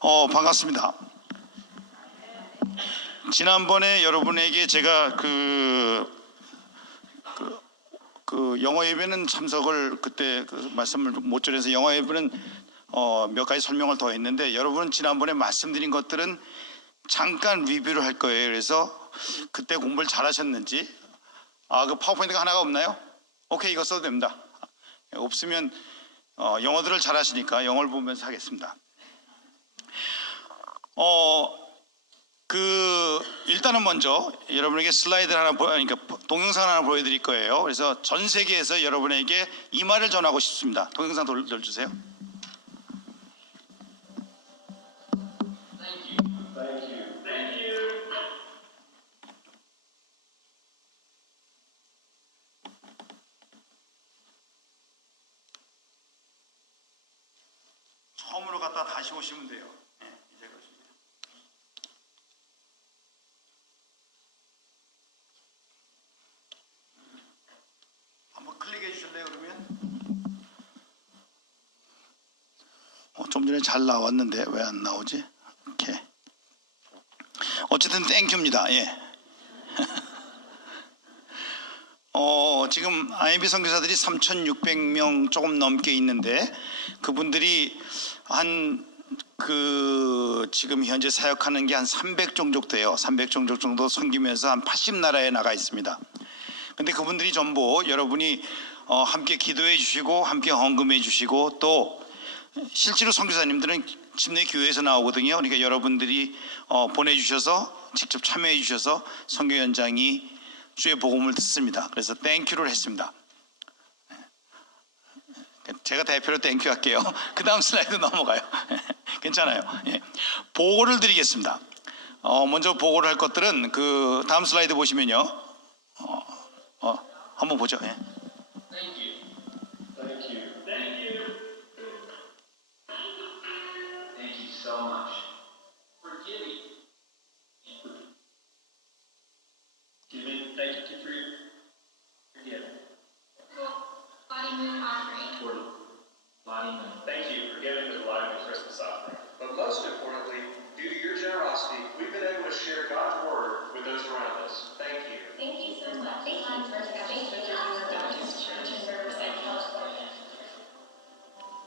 반갑습니다. 지난번에 여러분에게 제가 영어 예배는 참석을 그때 말씀을 못 드려서 영어 예배는 몇 가지 설명을 더 했는데, 여러분은 지난번에 말씀드린 것들은 잠깐 리뷰를 할 거예요. 그래서 그때 공부를 잘하셨는지. 그 파워포인트가 하나가 없나요? 오케이, 이거 써도 됩니다. 없으면 영어들을 잘하시니까 영어를 보면서 하겠습니다. 일단은 먼저 여러분에게 슬라이드 하나, 그러니까 동영상 하나 보여드릴 거예요. 그래서 전 세계에서 여러분에게 이 말을 전하고 싶습니다. 동영상 돌려주세요. 처음으로 갔다 다시 오시면 돼요. 이제 그렇습니다. 한번 클릭해 주실래요, 그러면? 좀 전에 잘 나왔는데 왜 안 나오지? 오케이. 어쨌든 땡큐입니다. 예. 지금 IMB 선교사들이 3,600명 조금 넘게 있는데, 그분들이 지금 현재 사역하는 게 한 300종족 돼요. 300종족 정도 섬기면서 한 80나라에 나가 있습니다. 근데 그분들이 전부 여러분이 함께 기도해 주시고 함께 헌금해 주시고, 또 실제로 선교사님들은 침례 교회에서 나오거든요. 그러니까 여러분들이 보내주셔서 직접 참여해 주셔서 선교 현장이 주의 복음을 듣습니다. 그래서 땡큐를 했습니다. 제가 대표로 땡큐 할게요. 그 다음 슬라이드 넘어가요. 괜찮아요. 예. 보고를 드리겠습니다. 먼저 보고를 할 것들은 그 다음 슬라이드 보시면요. 한번 보죠. 예. Thank you for giving to the Lottie Moon Christmas offering. But most importantly, due to your generosity, we've been able to share God's Word with those around us. Thank you. Thank you so much. Thank you for First Baptist Church in Riverside, California.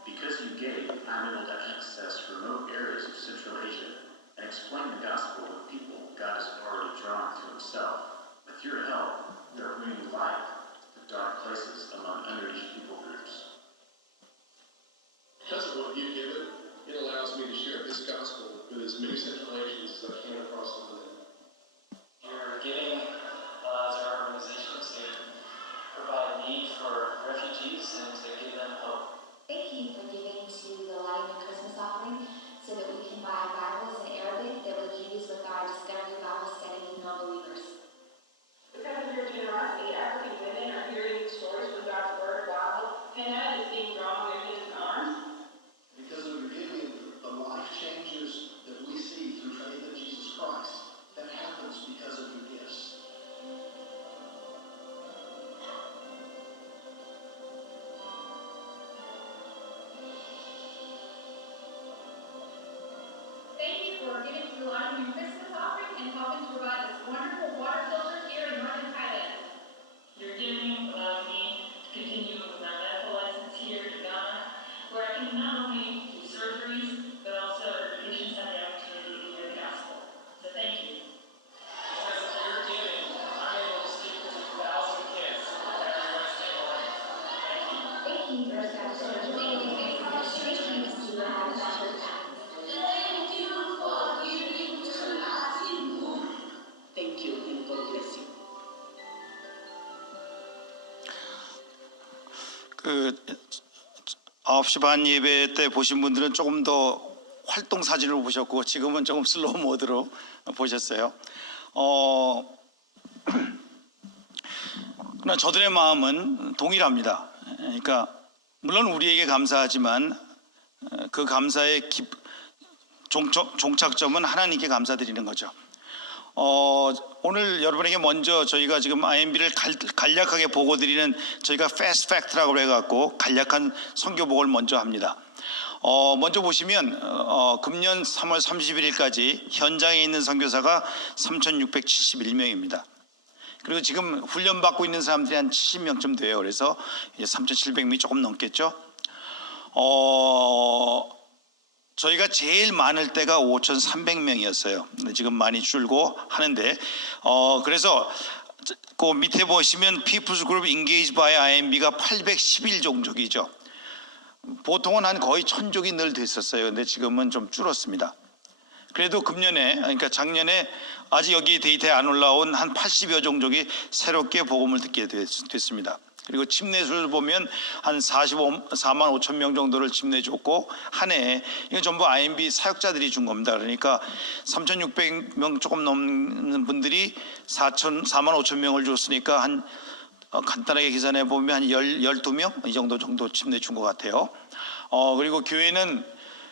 Because you gave, I'm able to access remote areas of Central Asia and explain the gospel to people God has already drawn to Himself. With your help, we are bringing light to dark places among underreached people groups. Because of what you've given, it allows me to share this gospel with as many Central Asians as I can across the land. Your giving allows our organizations to provide need for refugees and to give them hope. Thank you for giving to the Lottie Moon Christmas offering so that we can buy Bibles in Arabic that we use with our Discovery Bible study with non-believers. Because of your generosity, African women are hearing stories from God's Word while Hannah is being drawn with his arms. Because of your giving, the life changes that we see through faith in Jesus Christ, that happens because of your gifts. Thank you for giving to the Lottie Moon Christmas offering and helping to provide this wonderful water filter here in northern Thailand. Your giving allows me to continue with my medical license here in Ghana, where I can not only do surgeries, but also patients have the opportunity to hear the gospel. So thank you. Because of your giving, I'm able to speak to 2,000 kids every Wednesday morning. Thank you. Thank you, First Baptist Church. Thank you, Stephen Baptist Church. Thank you and God bless you. 그 9시 반 예배 때 보신 분들은 조금 더 활동 사진으로 보셨고, 지금은 조금 슬로우 모드로 보셨어요. 그러나 저들의 마음은 동일합니다. 그러니까 물론 우리에게 감사하지만 그 감사의 종착점은 하나님께 감사드리는 거죠. 오늘 여러분에게 먼저 저희가 지금 IMB를 간략하게 보고 드리는, 저희가 패스트 팩트라고 해갖고 간략한 선교복을 먼저 합니다. 먼저 보시면 금년 3월 31일까지 현장에 있는 선교사가 3,671명입니다. 그리고 지금 훈련받고 있는 사람들이 한 70명쯤 돼요. 그래서 이제 3,700명이 조금 넘겠죠. 저희가 제일 많을 때가 5,300명이었어요. 근데 지금 많이 줄고 하는데, 그래서 그 밑에 보시면 People's Group Engaged by IMB가 811종족이죠. 보통은 한 거의 1000족이 늘 됐었어요. 근데 지금은 좀 줄었습니다. 그래도 금년에, 그러니까 작년에 아직 여기 데이터에 안 올라온 한 80여 종족이 새롭게 복음을 듣게 됐습니다. 그리고 침례수를 보면 한 4만 5천 명 정도를 침례줬고, 한 해에 이거 전부 IMB 사역자들이 준 겁니다. 그러니까 3,600명 조금 넘는 분들이 4만 5천 명을 줬으니까 한 간단하게 계산해 보면 한 12명 이 정도 침례 준 것 같아요. 그리고 교회는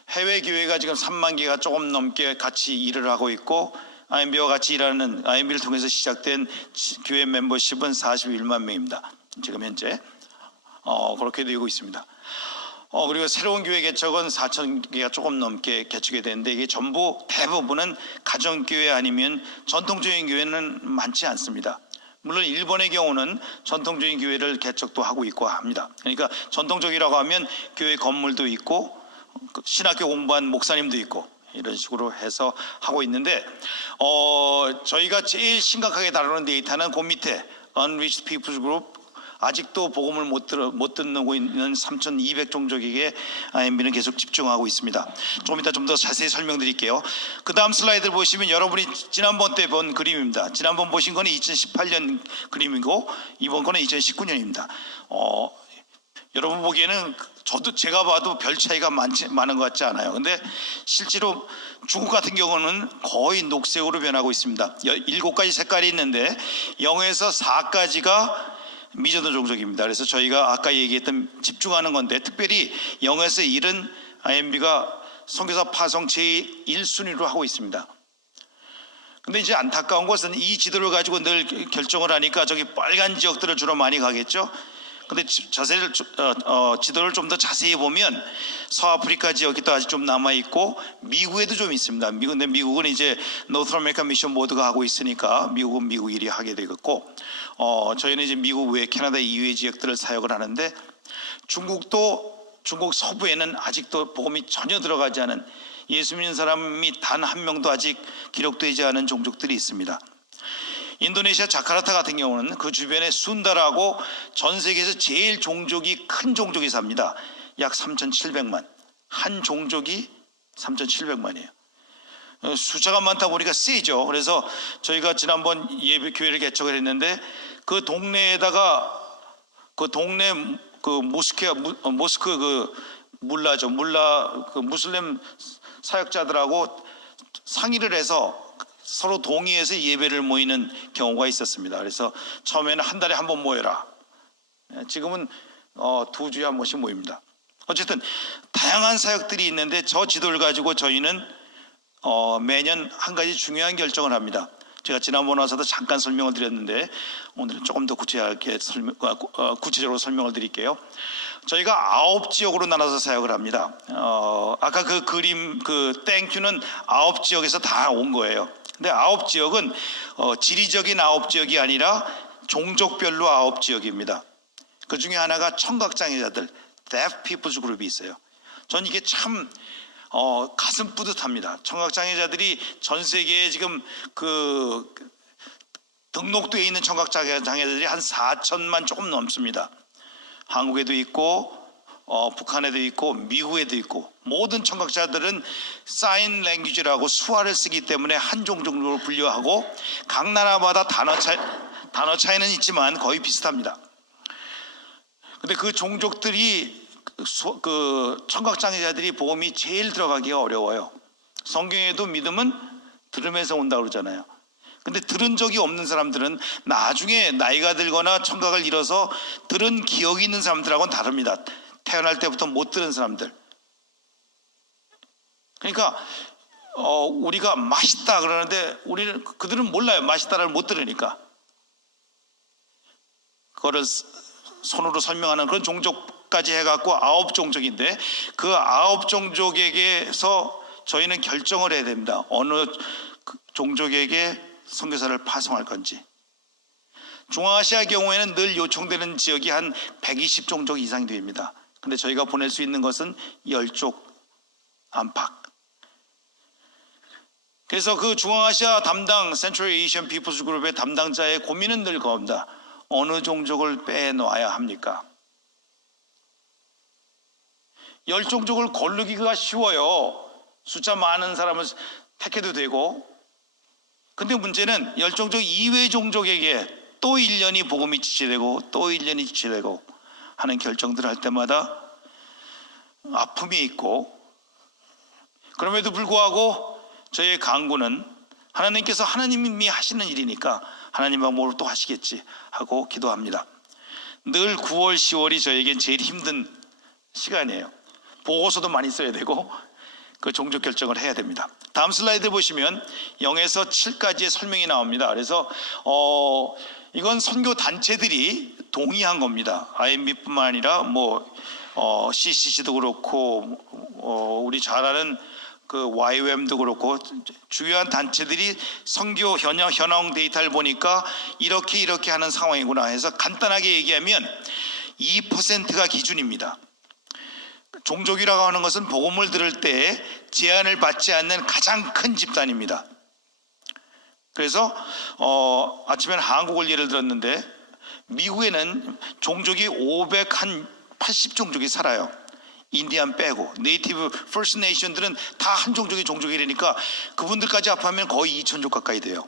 해외 교회가 지금 3만 개가 조금 넘게 같이 일을 하고 있고, IMB와 같이 일하는, IMB를 통해서 시작된 교회 멤버십은 41만 명입니다. 지금 현재 그렇게 되고 있습니다. 그리고 새로운 교회 개척은 4천 개가 조금 넘게 개척이 되는데, 이게 전부 대부분은 가정교회 아니면 전통적인 교회는 많지 않습니다. 물론 일본의 경우는 전통적인 교회를 개척도 하고 있고 합니다. 그러니까 전통적이라고 하면 교회 건물도 있고 신학교 공부한 목사님도 있고 이런 식으로 해서 하고 있는데, 저희가 제일 심각하게 다루는 데이터는 그 밑에 Unreached People's Group, 아직도 복음을 못 듣고 있는 3,200종족에게 IMB는 계속 집중하고 있습니다. 조금 이따 좀 더 자세히 설명드릴게요. 그 다음 슬라이드를 보시면 여러분이 지난번 때 본 그림입니다. 지난번 보신 거는 2018년 그림이고, 이번 거는 2019년입니다. 여러분 보기에는 제가 봐도 별 차이가 많은 것 같지 않아요. 근데 실제로 중국 같은 경우는 거의 녹색으로 변하고 있습니다. 7가지 색깔이 있는데 0에서 4까지가 미전도 종족입니다. 그래서 저희가 아까 얘기했던 집중하는 건데, 특별히 0에서 1은 IMB가 선교사 파송 제1순위로 하고 있습니다. 근데 이제 안타까운 것은 이 지도를 가지고 늘 결정을 하니까 저기 빨간 지역들을 주로 많이 가겠죠. 근데 지도를 좀 더 자세히 보면 서아프리카 지역이 또 아직 좀 남아있고, 미국에도 좀 있습니다. 근데 미국은 이제 노스 아메리카 미션 보드가 하고 있으니까 미국은 미국 일이 하게 되겠고, 저희는 이제 미국 외 캐나다 이외의 지역들을 사역을 하는데, 중국 서부에는 아직도 복음이 전혀 들어가지 않은, 예수 믿는 사람이 단 한 명도 아직 기록되지 않은 종족들이 있습니다. 인도네시아 자카르타 같은 경우는 그 주변에 순다라고 전 세계에서 제일 큰 종족이 삽니다. 약 3,700만. 한 종족이 3,700만이에요. 숫자가 많다 보니까 세죠. 그래서 저희가 지난번 예배 교회를 개척을 했는데, 그 동네에다가 그 동네 그 모스크 그 물라죠. 그 무슬림 사역자들하고 상의를 해서 서로 동의해서 예배를 모이는 경우가 있었습니다. 그래서 처음에는 한 달에 한 번 모여라. 지금은 2주에 한 번씩 모입니다. 어쨌든 다양한 사역들이 있는데, 저 지도를 가지고 저희는 매년 한 가지 중요한 결정을 합니다. 제가 지난번 와서도 잠깐 설명을 드렸는데, 오늘은 조금 더 구체적으로 설명을 드릴게요. 저희가 9지역으로 나눠서 사역을 합니다. 아까 그 그림, 그 땡큐는 9지역에서 다 온 거예요. 근데 9지역은 지리적인 9지역이 아니라 종족별로 9지역입니다. 그 중에 하나가 청각장애자들, Deaf People's Group이 있어요. 전 이게 참 가슴 뿌듯합니다. 청각장애자들이 전 세계에 지금 그 등록되어 있는 청각장애자들이 한 4천만 조금 넘습니다. 한국에도 있고 북한에도 있고 미국에도 있고, 모든 청각자들은 사인 랭귀지라고 수화를 쓰기 때문에 한 종족으로 분류하고, 각 나라마다 단어 차이는 있지만 거의 비슷합니다. 근데 그 종족들이 그 청각장애자들이 복음이 제일 들어가기가 어려워요. 성경에도 믿음은 들으면서 온다고 그러잖아요. 근데 들은 적이 없는 사람들은 나중에 나이가 들거나 청각을 잃어서 들은 기억이 있는 사람들하고는 다릅니다. 태어날 때부터 못 들은 사람들. 그러니까 우리가 맛있다 그러는데 그들은 몰라요. 맛있다를 못 들으니까. 그거를 손으로 설명하는 그런 종족 민족까지 해갖고 9종족인데 그 9종족에게서 저희는 결정을 해야 됩니다. 어느 종족에게 선교사를 파송할 건지. 중앙아시아 경우에는 늘 요청되는 지역이 한 120종족 이상이 됩니다. 근데 저희가 보낼 수 있는 것은 10족 안팎. 그래서 그 중앙아시아 담당 Central Asian Peoples 그룹의 담당자의 고민은 늘 그겁니다. 어느 종족을 빼놓아야 합니까? 10종족을 고르기가 쉬워요. 숫자 많은 사람을 택해도 되고. 근데 문제는 10종족 이외의 종족에게 또 1년이 복음이 지체되고 또 1년이 지체되고 하는 결정들을 할 때마다 아픔이 있고, 그럼에도 불구하고 저희의 간구는 하나님께서 하나님이 하시는 일이니까 하나님 방법으로 또 하시겠지 하고 기도합니다. 늘 9월, 10월이 저에겐 제일 힘든 시간이에요. 보고서도 많이 써야 되고 그 종족 결정을 해야 됩니다. 다음 슬라이드 보시면 0에서 7까지의 설명이 나옵니다. 그래서 이건 선교 단체들이 동의한 겁니다. IMB뿐만 아니라 CCC도 그렇고 우리 잘 아는 그 YWM도 그렇고 주요한 단체들이 선교 현황 데이터를 보니까 이렇게 하는 상황이구나 해서 간단하게 얘기하면 2%가 기준입니다. 종족이라고 하는 것은 복음을 들을 때 제한을 받지 않는 가장 큰 집단입니다. 그래서 아침에는 한국을 예를 들었는데 미국에는 종족이 580종족이 살아요. 인디안 빼고 네이티브 퍼스트 네이션들은 다 한 종족이 종족이라니까 그분들까지 합하면 거의 2,000족 가까이 돼요.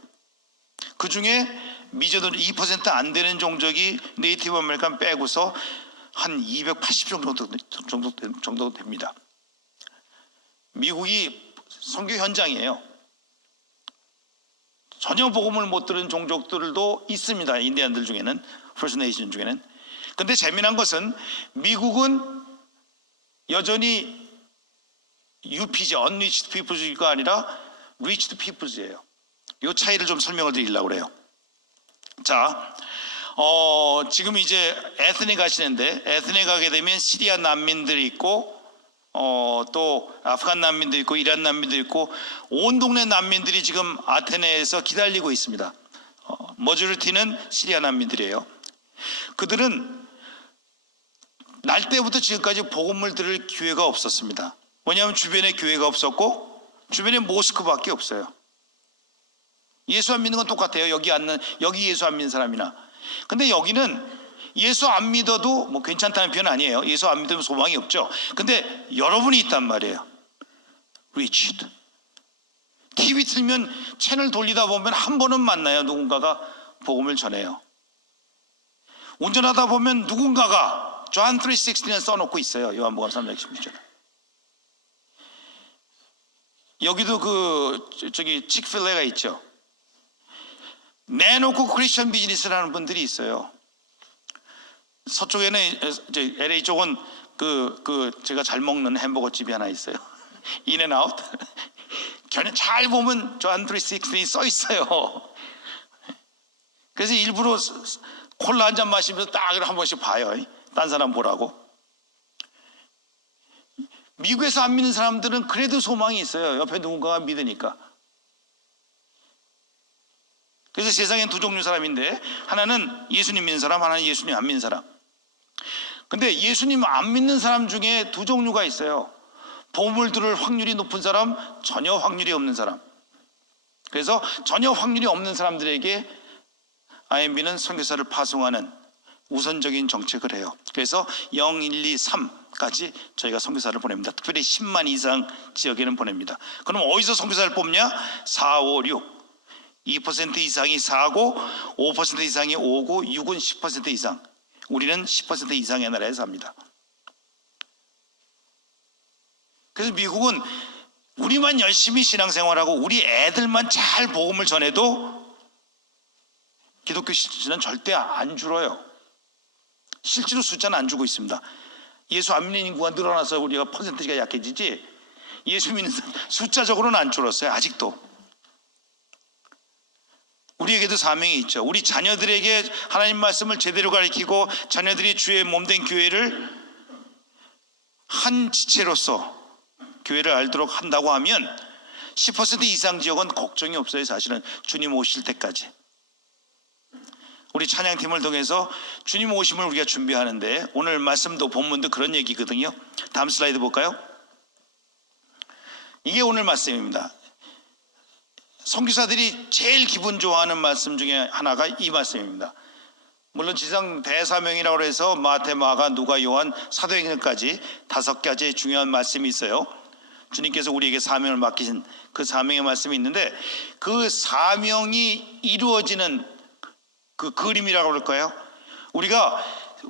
그 중에 미저도 2% 안 되는 종족이 네이티브 아메리칸 빼고서 한 280종 정도 됩니다. 미국이 선교 현장이에요. 전혀 복음을 못 들은 종족들도 있습니다. 인디안들 중에는, 퍼스트 네이션 중에는. 근데 재미난 것은 미국은 여전히 UPG, Unreached Peoples가 아니라 Reached Peoples예요. 이 차이를 좀 설명을 드리려고 그래요. 자, 지금 이제 에스네 가시는데, 에스네 가게 되면 시리아 난민들이 있고 또 아프간 난민도 있고 이란 난민도 있고 온 동네 난민들이 지금 아테네에서 기다리고 있습니다. 머저리티는 시리아 난민들이에요. 그들은 날 때부터 지금까지 복음을 들을 기회가 없었습니다. 왜냐하면 주변에 교회가 없었고 주변에 모스크밖에 없어요. 예수 안 믿는 건 똑같아요. 여기 예수 안 믿는 사람이나. 근데 여기는 예수 안 믿어도 뭐 괜찮다는 표현 아니에요. 예수 안 믿으면 소망이 없죠. 근데 여러분이 있단 말이에요. Reached. TV 틀면 채널 돌리다 보면 한 번은 만나요. 누군가가 복음을 전해요. 운전하다 보면 누군가가 John 3:16는 써놓고 있어요. 요한복음 3:16절. 여기도 저기 칙필레가 있죠. 내놓고 크리스천 비즈니스라는 분들이 있어요. 서쪽에는 LA 쪽은 제가 잘 먹는 햄버거 집이 하나 있어요. 인앤아웃. 견해 잘 보면 John 3:16이 써 있어요. 그래서 일부러 콜라 한 잔 마시면서 딱 한 번씩 봐요. 딴 사람 보라고. 미국에서 안 믿는 사람들은 그래도 소망이 있어요. 옆에 누군가가 믿으니까. 그래서 세상엔 두 종류 사람인데 하나는 예수님 믿는 사람, 하나는 예수님 안 믿는 사람. 근데 예수님 안 믿는 사람 중에 두 종류가 있어요. 복음을 들을 확률이 높은 사람, 전혀 확률이 없는 사람. 그래서 전혀 확률이 없는 사람들에게 IMB는 선교사를 파송하는 우선적인 정책을 해요. 그래서 0, 1, 2, 3까지 저희가 선교사를 보냅니다. 특별히 10만 이상 지역에는 보냅니다. 그럼 어디서 선교사를 뽑냐? 4, 5, 6. 2% 이상이 4고 5% 이상이 5고 6은 10% 이상. 우리는 10% 이상의 나라에 삽니다. 그래서 미국은 우리만 열심히 신앙생활하고 우리 애들만 잘 복음을 전해도 기독교 실질은 절대 안 줄어요. 실제로 숫자는 안 주고 있습니다. 예수 안 믿는 인구가 늘어나서 우리가 퍼센티지가 약해지지 예수 믿는 사람 숫자적으로는 안 줄었어요. 아직도. 우리에게도 사명이 있죠. 우리 자녀들에게 하나님 말씀을 제대로 가르치고 자녀들이 주의 몸된 교회를 한 지체로서 교회를 알도록 한다고 하면 10% 이상 지역은 걱정이 없어요. 사실은 주님 오실 때까지. 우리 찬양팀을 통해서 주님 오심을 우리가 준비하는데 오늘 말씀도 본문도 그런 얘기거든요. 다음 슬라이드 볼까요? 이게 오늘 말씀입니다. 선교사들이 제일 기분 좋아하는 말씀 중에 하나가 이 말씀입니다. 물론 지상 대사명이라고 해서 마태, 마가, 누가, 요한, 사도행전까지 5가지 중요한 말씀이 있어요. 주님께서 우리에게 사명을 맡기신 그 사명의 말씀이 있는데 그 사명이 이루어지는 그 그림이라고 그럴까요? 우리가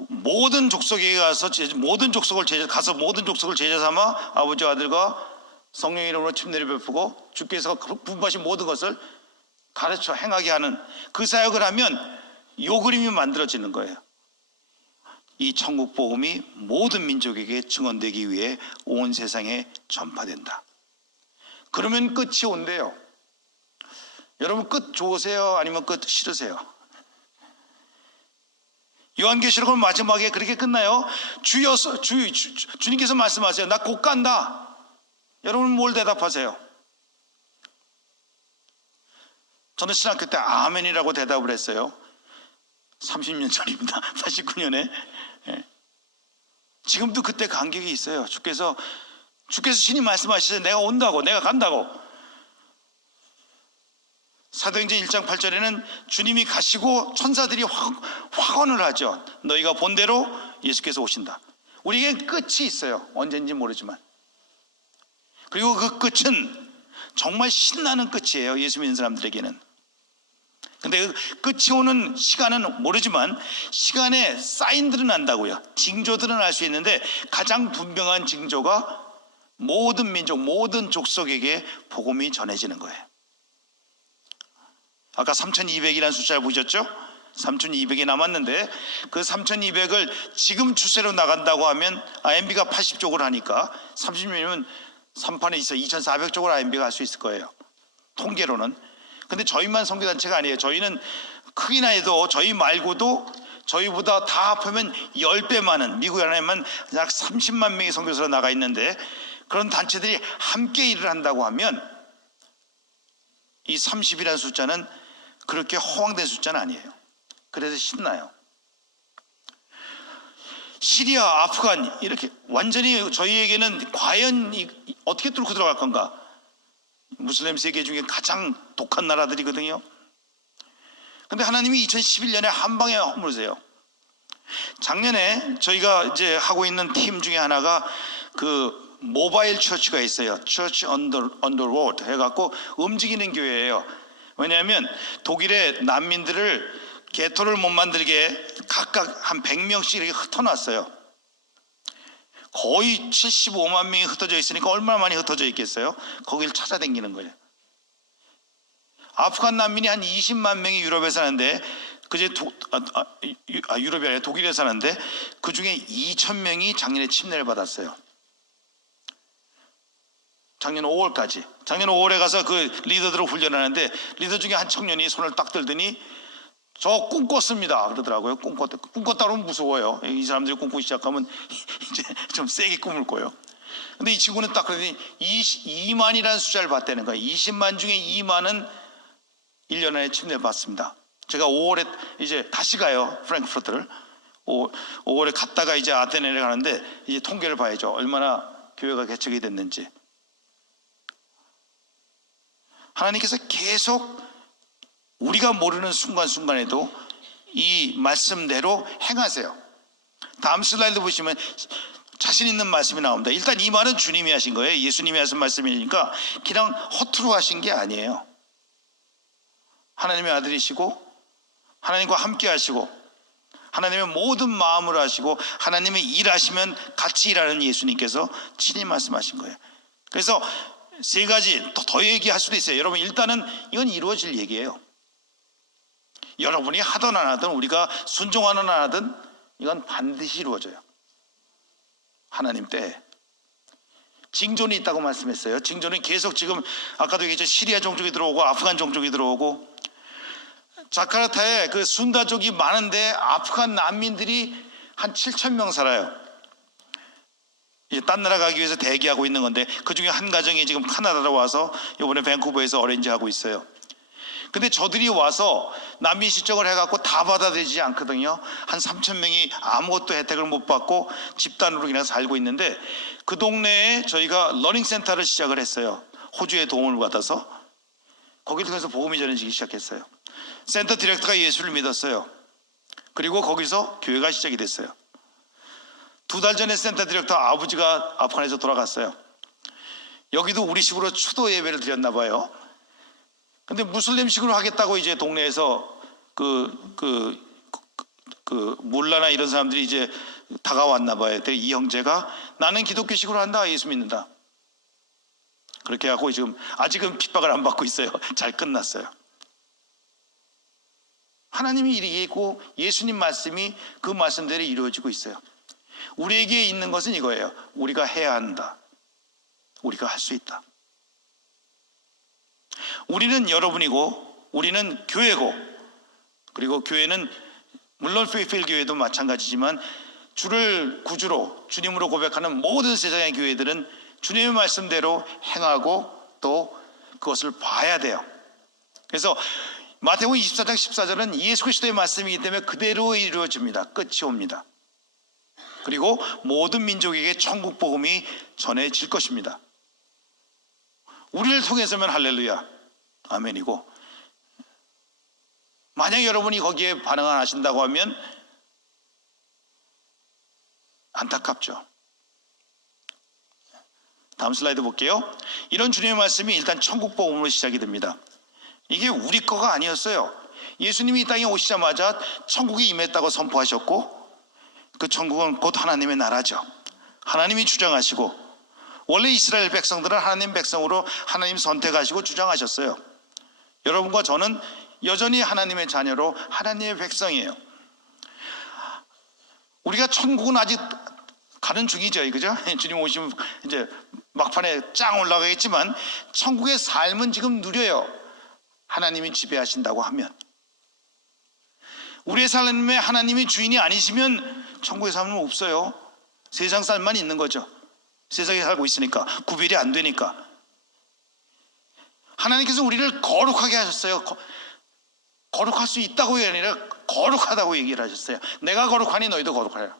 모든 족속에 가서 모든 족속을 제자 삼아 아버지와 아들과 성령의 이름으로 침례를 베푸고 주께서 분부하신 모든 것을 가르쳐 행하게 하는 그 사역을 하면 이 그림이 만들어지는 거예요. 이 천국 복음이 모든 민족에게 증언되기 위해 온 세상에 전파된다. 그러면 끝이 온대요. 여러분 끝 좋으세요? 아니면 끝 싫으세요? 요한계시록은 마지막에 그렇게 끝나요. 주님께서 말씀하세요. 나 곧 간다. 여러분 뭘 대답하세요? 저는 신학교 때 아멘이라고 대답을 했어요. 30년 전입니다. 89년에. 지금도 그때 간격이 있어요. 주께서 신이 말씀하시죠. 내가 온다고, 내가 간다고. 사도행전 1장 8절에는 주님이 가시고 천사들이 확언을 하죠. 너희가 본 대로 예수께서 오신다. 우리에게 끝이 있어요. 언젠지 모르지만. 그리고 그 끝은 정말 신나는 끝이에요. 예수 믿는 사람들에게는. 근데 그 끝이 오는 시간은 모르지만 시간에 사인들은 난다고요. 징조들은 알 수 있는데 가장 분명한 징조가 모든 민족, 모든 족속에게 복음이 전해지는 거예요. 아까 3200이라는 숫자를 보셨죠? 3200이 남았는데 그 3200을 지금 추세로 나간다고 하면 IMB가 80쪽을 하니까 30년이면 3판에 있어 2400쪽을 IMB가 할 수 있을 거예요. 통계로는. 근데 저희만 선교단체가 아니에요. 저희는 크기나 해도 저희 말고도 저희보다 다 합하면 10배 많은 미국 하나에만 약 30만 명의 선교사가 나가 있는데 그런 단체들이 함께 일을 한다고 하면 이 30이라는 숫자는 그렇게 허황된 숫자는 아니에요. 그래서 신나요. 시리아, 아프간 이렇게 완전히 저희에게는 과연 어떻게 뚫고 들어갈 건가? 무슬림 세계 중에 가장 독한 나라들이거든요. 근데 하나님이 2011년에 한 방에 허물으세요. 작년에 저희가 이제 하고 있는 팀 중에 하나가 그 모바일 처치가 있어요. Church on the road 해갖고 움직이는 교회예요. 왜냐하면 독일의 난민들을 개토를 못 만들게 각각 한 100명씩 이렇게 흩어놨어요. 거의 75만 명이 흩어져 있으니까 얼마나 많이 흩어져 있겠어요? 거길 찾아다니는 거예요. 아프간 난민이 한 20만 명이 유럽에 사는데 그제 유럽이 아니라 독일에 사는데 그 중에 2,000명이 작년에 침례를 받았어요. 작년 5월까지. 작년 5월에 가서 그 리더들을 훈련하는데 리더 중에 한 청년이 손을 딱 들더니 저 꿈꿨습니다 그러더라고요. 꿈꿨다 그러면 무서워요. 이 사람들이 꿈꾸기 시작하면 이제 좀 세게 꿈을 꿔요. 근데 이 친구는 딱 그러더니 2만이라는 숫자를 봤다는 거예요. 20만 중에 2만은 1년 안에 침례를 받습니다. 제가 5월에 이제 다시 가요. 프랭크푸르트를 5월에 갔다가 이제 아테네를 가는데 이제 통계를 봐야죠. 얼마나 교회가 개척이 됐는지. 하나님께서 계속 우리가 모르는 순간순간에도 이 말씀대로 행하세요. 다음 슬라이드 보시면 자신 있는 말씀이 나옵니다. 일단 이 말은 주님이 하신 거예요. 예수님이 하신 말씀이니까 그냥 허투루 하신 게 아니에요. 하나님의 아들이시고 하나님과 함께 하시고 하나님의 모든 마음으로 하시고 하나님의 일하시면 같이 일하는 예수님께서 친히 말씀하신 거예요. 그래서 세 가지 더 얘기할 수도 있어요. 여러분 일단은 이건 이루어질 얘기예요. 여러분이 하든 안 하든 우리가 순종하는 안 하든 이건 반드시 이루어져요. 하나님 때 징조는 있다고 말씀했어요. 징조는 계속 지금 아까도 얘기했죠. 시리아 종족이 들어오고 아프간 종족이 들어오고 자카르타에 그 순다족이 많은데 아프간 난민들이 한 7,000명 살아요. 이제 딴 나라 가기 위해서 대기하고 있는 건데 그중에 한 가정이 지금 카나다로 와서 이번에 밴쿠버에서 어레인지하고 있어요. 근데 저들이 와서 난민 신청을 해갖고 다 받아들이지 않거든요. 한 3,000명이 아무것도 혜택을 못 받고 집단으로 그냥 살고 있는데 그 동네에 저희가 러닝센터를 시작을 했어요. 호주의 도움을 받아서 거기를 통해서 복음이 전해지기 시작했어요. 센터 디렉터가 예수를 믿었어요. 그리고 거기서 교회가 시작이 됐어요. 2달 전에 센터 디렉터 아버지가 아프간에서 돌아갔어요. 여기도 우리식으로 추도 예배를 드렸나 봐요. 근데 무슬림식으로 하겠다고 이제 동네에서 몰라나 이런 사람들이 이제 다가왔나 봐요. 이 형제가 나는 기독교식으로 한다, 예수 믿는다. 그렇게 하고 지금 아직은 핍박을 안 받고 있어요. 잘 끝났어요. 하나님이 이루고 예수님 말씀이 그 말씀대로 이루어지고 있어요. 우리에게 있는 것은 이거예요. 우리가 해야 한다. 우리가 할 수 있다. 우리는 여러분이고 우리는 교회고, 그리고 교회는 물론 페이필 교회도 마찬가지지만 주를 구주로 주님으로 고백하는 모든 세상의 교회들은 주님의 말씀대로 행하고 또 그것을 봐야 돼요. 그래서 마태복음 24장 14절은 예수 그리스도의 말씀이기 때문에 그대로 이루어집니다. 끝이 옵니다. 그리고 모든 민족에게 천국 복음이 전해질 것입니다. 우리를 통해서면 할렐루야, 아멘이고, 만약 여러분이 거기에 반응 안 하신다고 하면 안타깝죠. 다음 슬라이드 볼게요. 이런 주님의 말씀이 일단 천국 복음으로 시작이 됩니다. 이게 우리 거가 아니었어요. 예수님이 이 땅에 오시자마자 천국이 임했다고 선포하셨고, 그 천국은 곧 하나님의 나라죠. 하나님이 주장하시고, 원래 이스라엘 백성들은 하나님 백성으로 하나님 선택하시고 주장하셨어요. 여러분과 저는 여전히 하나님의 자녀로 하나님의 백성이에요. 우리가 천국은 아직 가는 중이죠, 그죠? 주님 오시면 이제 막판에 짱 올라가겠지만 천국의 삶은 지금 누려요. 하나님이 지배하신다고 하면. 우리의 삶에 하나님이 주인이 아니시면 천국의 삶은 없어요. 세상 삶만 있는 거죠. 세상에 살고 있으니까, 구별이 안 되니까. 하나님께서 우리를 거룩하게 하셨어요. 거룩할 수 있다고 아니라 거룩하다고 얘기를 하셨어요. 내가 거룩하니 너희도 거룩하라.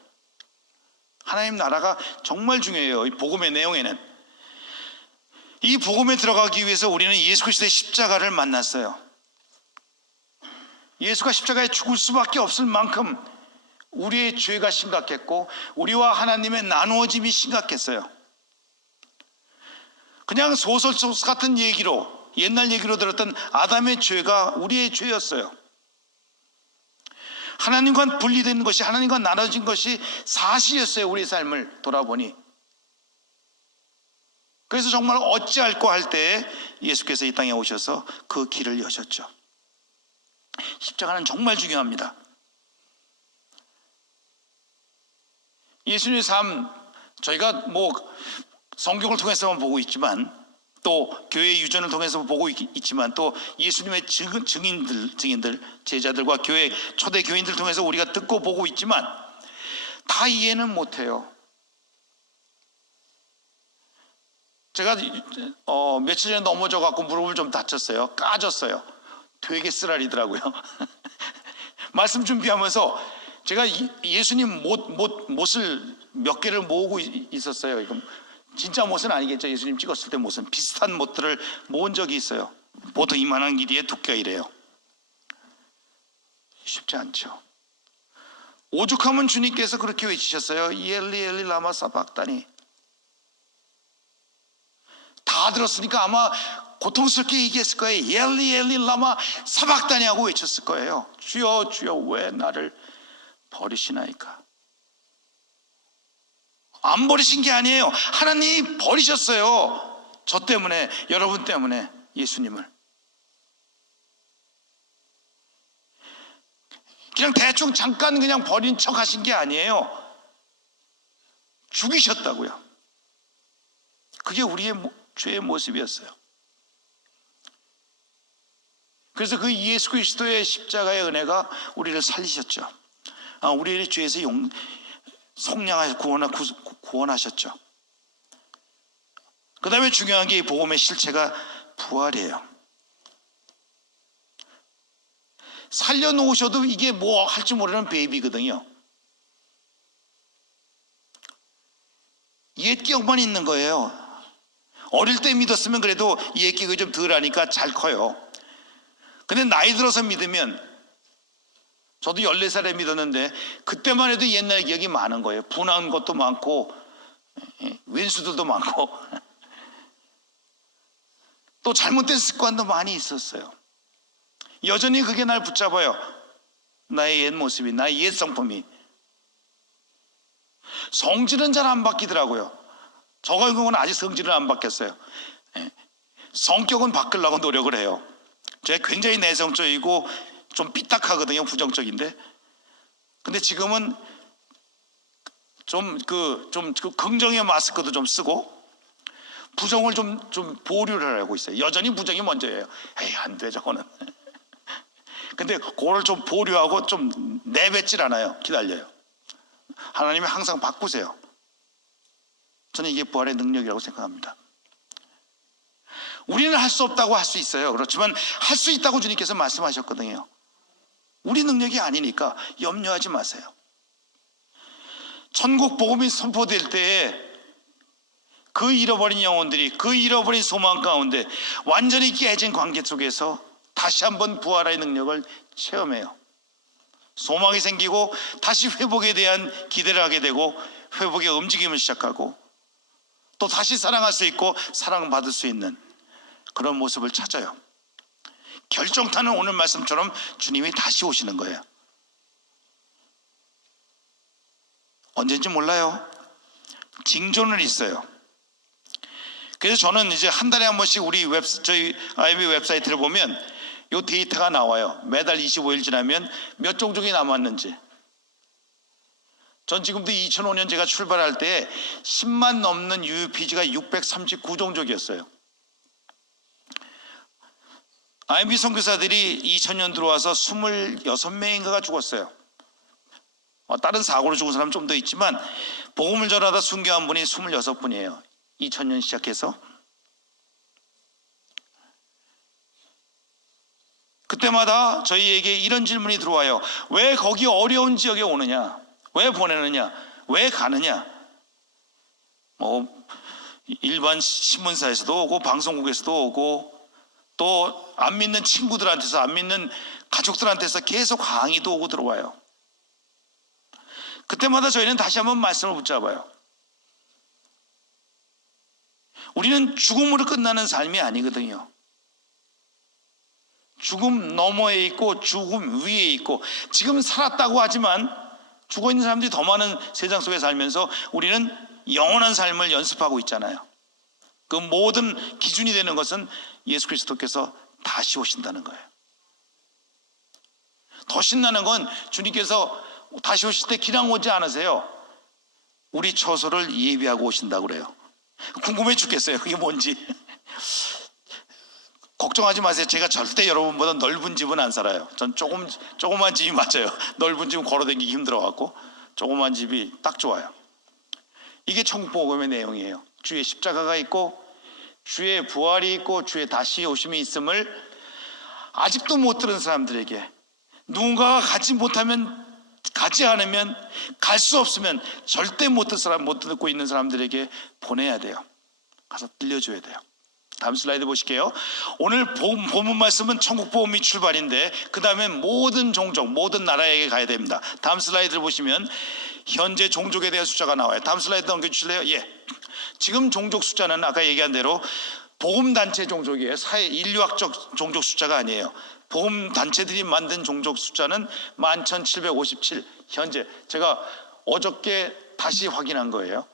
하나님 나라가 정말 중요해요. 이 복음의 내용에는. 이 복음에 들어가기 위해서 우리는 예수 그리스도의 십자가를 만났어요. 예수가 십자가에 죽을 수밖에 없을 만큼 우리의 죄가 심각했고 우리와 하나님의 나누어짐이 심각했어요. 그냥 소설 속 같은 얘기로, 옛날 얘기로 들었던 아담의 죄가 우리의 죄였어요. 하나님과 분리된 것이, 하나님과 나눠진 것이 사실이었어요. 우리의 삶을 돌아보니. 그래서 정말 어찌할꼬 할 때에 예수께서 이 땅에 오셔서 그 길을 여셨죠. 십자가는 정말 중요합니다. 예수님의 삶, 저희가 성경을 통해서만 보고 있지만, 또 교회 유전을 통해서 보고 있지만, 또 예수님의 증인들, 제자들과 교회 초대 교인들 통해서 우리가 듣고 보고 있지만 다 이해는 못해요. 제가 며칠 전에 넘어져 갖고 무릎을 좀 다쳤어요. 까졌어요. 되게 쓰라리더라고요. 말씀 준비하면서 제가 예수님 못을 몇 개를 모으고 있었어요. 이거 진짜 못은 아니겠죠. 예수님 찍었을 때 못은 비슷한 못들을 모은 적이 있어요. 보통 이만한 길이에 두께가 이래요. 쉽지 않죠. 오죽하면 주님께서 그렇게 외치셨어요. 엘리 엘리 라마 사박다니. 다 들었으니까 아마 고통스럽게 얘기했을 거예요. 엘리 엘리 라마 사박다니 하고 외쳤을 거예요. 주여 주여 왜 나를 버리시나이까. 안 버리신 게 아니에요. 하나님이 버리셨어요. 저 때문에, 여러분 때문에, 예수님을. 그냥 대충 잠깐 그냥 버린 척 하신 게 아니에요. 죽이셨다고요. 그게 우리의 죄의 모습이었어요. 그래서 그 예수 그리스도의 십자가의 은혜가 우리를 살리셨죠. 우리의 죄에서 속량하셔서 구원하셨죠. 그 다음에 중요한 게 이 복음의 실체가 부활이에요. 살려놓으셔도 이게 뭐 할지 모르는 베이비거든요. 옛 기억만 있는 거예요. 어릴 때 믿었으면 그래도 옛 기억이 좀 덜하니까 잘 커요. 근데 나이 들어서 믿으면, 저도 14살에 믿었는데 그때만 해도 옛날 기억이 많은 거예요. 분한 것도 많고 왼수들도 많고 또 잘못된 습관도 많이 있었어요. 여전히 그게 날 붙잡아요. 나의 옛 모습이, 나의 옛 성품이. 성질은 잘 안 바뀌더라고요. 저 같은 경우는 아직 성질은 안 바뀌었어요. 성격은 바꾸려고 노력을 해요. 제가 굉장히 내성적이고 좀 삐딱하거든요. 부정적인데. 근데 지금은 좀 긍정의 마스크도 좀 쓰고 부정을 좀 보류를 하고 있어요. 여전히 부정이 먼저예요. 에이, 안 돼, 저거는. 근데 그걸 좀 보류하고 좀 내뱉질 않아요. 기다려요. 하나님이 항상 바꾸세요. 저는 이게 부활의 능력이라고 생각합니다. 우리는 할 수 없다고 할 수 있어요. 그렇지만 할 수 있다고 주님께서 말씀하셨거든요. 우리 능력이 아니니까 염려하지 마세요. 천국 복음이 선포될 때에 그 잃어버린 영혼들이, 그 잃어버린 소망 가운데 완전히 깨진 관계 속에서 다시 한번 부활의 능력을 체험해요. 소망이 생기고 다시 회복에 대한 기대를 하게 되고 회복의 움직임을 시작하고 또 다시 사랑할 수 있고 사랑받을 수 있는 그런 모습을 찾아요. 결정타는 오늘 말씀처럼 주님이 다시 오시는 거예요. 언제인지 몰라요. 징조는 있어요. 그래서 저는 이제 한 달에 한 번씩 저희 IMB 웹사이트를 보면 이 데이터가 나와요. 매달 25일 지나면 몇 종족이 남았는지. 전 지금도 2005년 제가 출발할 때 10만 넘는 UUPG가 639종족이었어요. IMB 선교사들이 2000년 들어와서 26명인가가 죽었어요. 다른 사고로 죽은 사람은 좀 더 있지만 복음을 전하다 순교한 분이 26분이에요. 2000년 시작해서. 그때마다 저희에게 이런 질문이 들어와요. 왜 거기 어려운 지역에 오느냐? 왜 보내느냐? 왜 가느냐? 일반 신문사에서도 오고 방송국에서도 오고 또 안 믿는 친구들한테서, 안 믿는 가족들한테서 계속 항의도 오고 들어와요. 그때마다 저희는 다시 한번 말씀을 붙잡아요. 우리는 죽음으로 끝나는 삶이 아니거든요. 죽음 너머에 있고 죽음 위에 있고, 지금 살았다고 하지만 죽어있는 사람들이 더 많은 세상 속에 살면서 우리는 영원한 삶을 연습하고 있잖아요. 그 모든 기준이 되는 것은 예수 그리스도께서 다시 오신다는 거예요. 더 신나는 건 주님께서 다시 오실 때 기랑 오지 않으세요. 우리 처소를 예비하고 오신다고 그래요. 궁금해 죽겠어요. 그게 뭔지. 걱정하지 마세요. 제가 절대 여러분보다 넓은 집은 안 살아요. 전 조그만 집이 맞아요. 넓은 집은 걸어다니기 힘들어갖고 조그만 집이 딱 좋아요. 이게 천국 복음의 내용이에요. 주의 십자가가 있고 주의 부활이 있고 주의 다시 오심이 있음을 아직도 못 들은 사람들에게, 누군가가 가지 않으면, 갈 수 없으면 절대 못 듣고 있는 사람들에게 보내야 돼요. 가서 들려줘야 돼요. 다음 슬라이드 보실게요. 오늘 본문 말씀은 천국 복음이 출발인데 그 다음에 모든 종족, 모든 나라에게 가야 됩니다. 다음 슬라이드를 보시면 현재 종족에 대한 숫자가 나와요. 다음 슬라이드 넘겨주실래요? 예. 지금 종족 숫자는 아까 얘기한 대로 복음단체 종족이에요. 인류학적 종족 숫자가 아니에요. 복음단체들이 만든 종족 숫자는 11,757. 현재 제가 어저께 다시 확인한 거예요.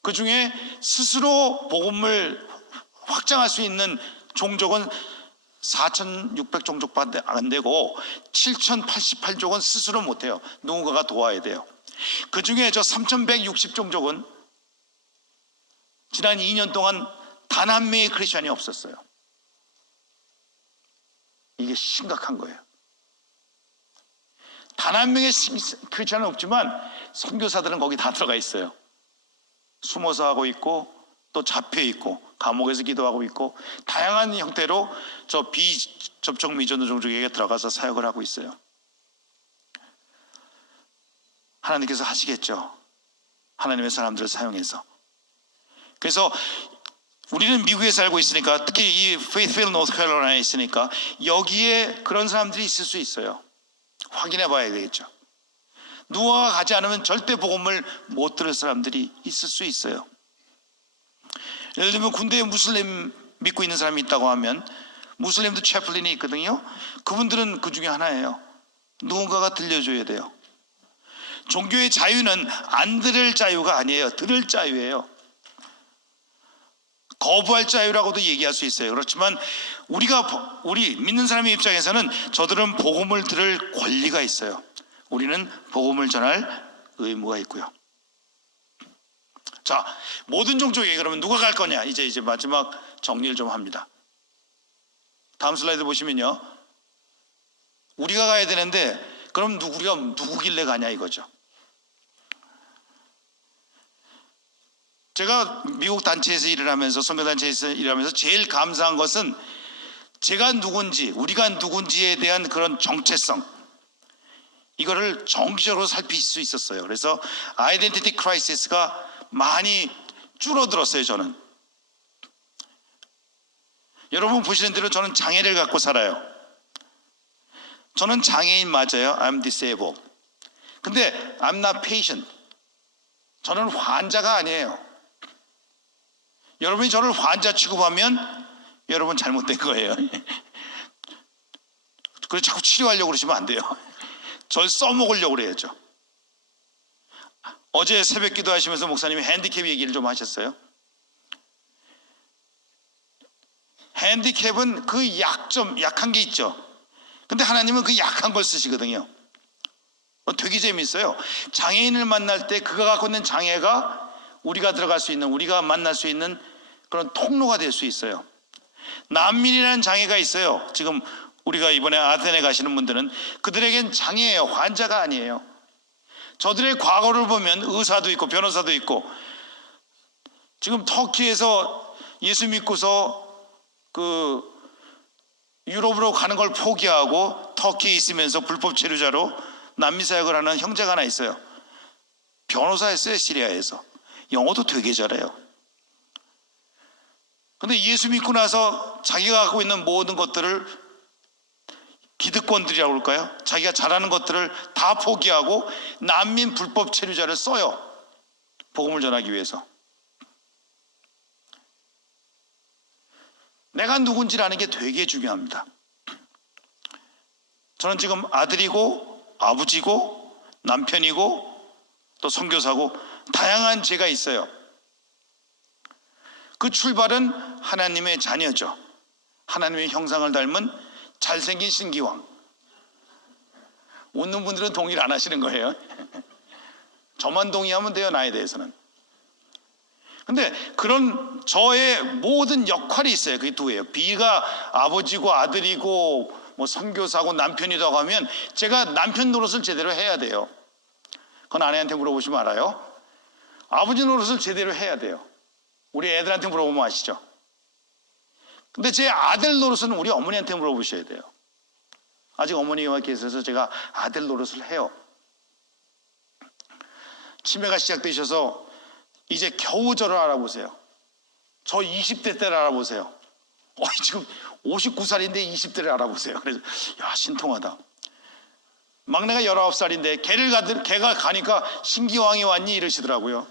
그 중에 스스로 복음을 확장할 수 있는 종족은 4,600종족밖에 안 되고 7,088종은 스스로 못해요. 누군가가 도와야 돼요. 그 중에 저 3,160종족은 지난 2년 동안 단 한 명의 크리스천이 없었어요. 이게 심각한 거예요. 단 한 명의 크리스천은 없지만 선교사들은 거기 다 들어가 있어요. 숨어서 하고 있고 또 잡혀 있고 감옥에서 기도하고 있고 다양한 형태로 저 비접촉 미전도 종족에게 들어가서 사역을 하고 있어요. 하나님께서 하시겠죠. 하나님의 사람들을 사용해서. 그래서 우리는 미국에 살고 있으니까, 특히 이 Fayetteville, North Carolina에 있으니까 여기에 그런 사람들이 있을 수 있어요. 확인해 봐야 되겠죠. 누가가 가지 않으면 절대 복음을 못 들을 사람들이 있을 수 있어요. 예를 들면 군대에 무슬림 믿고 있는 사람이 있다고 하면 무슬림도 채플린이 있거든요. 그분들은 그 중에 하나예요. 누군가가 들려줘야 돼요. 종교의 자유는 안 들을 자유가 아니에요. 들을 자유예요. 거부할 자유라고도 얘기할 수 있어요. 그렇지만 우리 믿는 사람의 입장에서는 저들은 복음을 들을 권리가 있어요. 우리는 복음을 전할 의무가 있고요. 자, 모든 종족에게 그러면 누가 갈 거냐? 이제 마지막 정리를 좀 합니다. 다음 슬라이드 보시면요. 우리가 가야 되는데 그럼 우리가 누구길래 가냐 이거죠. 제가 미국 단체에서 일을 하면서, 선교단체에서 일하면서 제일 감사한 것은 제가 누군지, 우리가 누군지에 대한 그런 정체성, 이거를 정기적으로 살필 수 있었어요. 그래서 아이덴티티 크라이시스가 많이 줄어들었어요. 저는. 여러분 보시는 대로 저는 장애를 갖고 살아요. 저는 장애인 맞아요. I'm disabled. 근데 I'm not patient. 저는 환자가 아니에요. 여러분이 저를 환자 취급하면 여러분 잘못된 거예요. 그래서 자꾸 치료하려고 그러시면 안 돼요. 절 써먹으려고 그래야죠. 어제 새벽 기도하시면서 목사님이 핸디캡 얘기를 좀 하셨어요. 핸디캡은 그 약한 게 있죠. 근데 하나님은 그 약한 걸 쓰시거든요. 되게 재미있어요. 장애인을 만날 때 그가 갖고 있는 장애가 우리가 들어갈 수 있는, 우리가 만날 수 있는 그런 통로가 될 수 있어요. 난민이라는 장애가 있어요. 지금 우리가 이번에 아테네 가시는 분들은 그들에겐 장애예요. 환자가 아니에요. 저들의 과거를 보면 의사도 있고 변호사도 있고, 지금 터키에서 예수 믿고서 그 유럽으로 가는 걸 포기하고 터키에 있으면서 불법 체류자로 난민 사역을 하는 형제가 하나 있어요. 변호사였어요. 시리아에서. 영어도 되게 잘해요. 근데 예수 믿고 나서 자기가 갖고 있는 모든 것들을, 기득권들이라고 할까요? 자기가 잘하는 것들을 다 포기하고 난민 불법 체류자를 써요. 복음을 전하기 위해서. 내가 누군지를 아는 게 되게 중요합니다. 저는 지금 아들이고 아버지고 남편이고 또 선교사고 다양한 죄가 있어요. 그 출발은 하나님의 자녀죠. 하나님의 형상을 닮은 잘생긴 신기왕. 웃는 분들은 동의를 안 하시는 거예요. 저만 동의하면 돼요, 나에 대해서는. 근데 그런 저의 모든 역할이 있어요. 그게 두 개예요. B가 아버지고 아들이고 뭐 선교사고 남편이라고 하면 제가 남편 노릇을 제대로 해야 돼요. 그건 아내한테 물어보시면 알아요. 아버지 노릇을 제대로 해야 돼요. 우리 애들한테 물어보면 아시죠? 근데 제 아들 노릇은 우리 어머니한테 물어보셔야 돼요. 아직 어머니와 계셔서 제가 아들 노릇을 해요. 치매가 시작되셔서 이제 겨우 저를 알아보세요. 저 20대 때를 알아보세요. 지금 59살인데 20대를 알아보세요. 그래서 야, 신통하다. 막내가 19살인데 걔가 가니까 신기왕이 왔니? 이러시더라고요.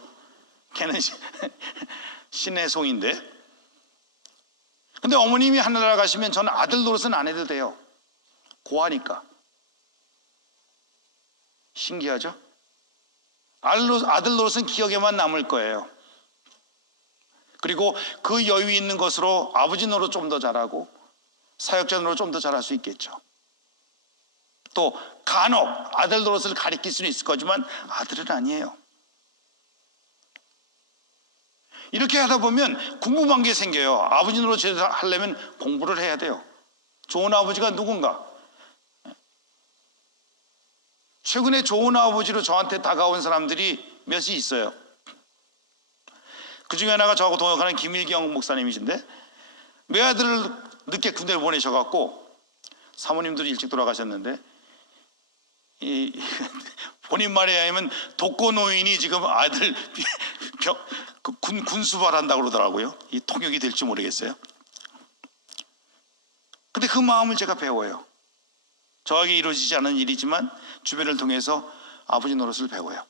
걔는 신의 송인데. 근데 어머님이 하늘나라 가시면 저는 아들 노릇은 안 해도 돼요. 고하니까. 신기하죠? 아들 노릇은 기억에만 남을 거예요. 그리고 그 여유 있는 것으로 아버지 노릇 좀 더 잘하고 사역자 노릇 좀 더 잘할 수 있겠죠. 또 간혹 아들 노릇을 가리킬 수는 있을 거지만 아들은 아니에요. 이렇게 하다 보면 궁금한 게 생겨요. 아버지 노릇 제대로 하려면 공부를 해야 돼요. 좋은 아버지가 누군가? 최근에 좋은 아버지로 저한테 다가온 사람들이 몇이 있어요. 그 중에 하나가 저하고 동역하는 김일경 목사님이신데 외아들을 늦게 군대를 보내셔갖고 사모님들이 일찍 돌아가셨는데 본인 말에 의하면 독거노인이 지금 아들 군수발한다고 그러더라고요. 이 통역이 될지 모르겠어요. 근데 그 마음을 제가 배워요. 저에게 이루어지지 않은 일이지만 주변을 통해서 아버지 노릇을 배워요.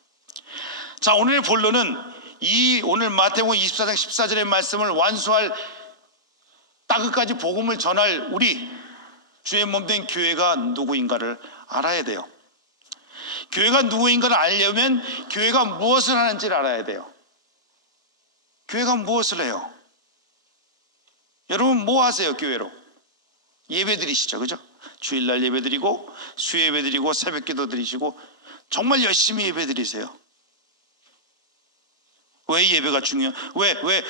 자, 오늘의 본론은 이 오늘 마태복음 24장 14절의 말씀을 완수할 따끝까지 복음을 전할 우리 주의 몸된 교회가 누구인가를 알아야 돼요. 교회가 누구인가를 알려면 교회가 무엇을 하는지를 알아야 돼요. 교회가 무엇을 해요? 여러분 뭐 하세요? 교회로 예배 드리시죠, 그죠? 주일날 예배 드리고 수요예배 드리고 새벽기도 드리시고 정말 열심히 예배 드리세요. 왜 예배가 중요해요? 왜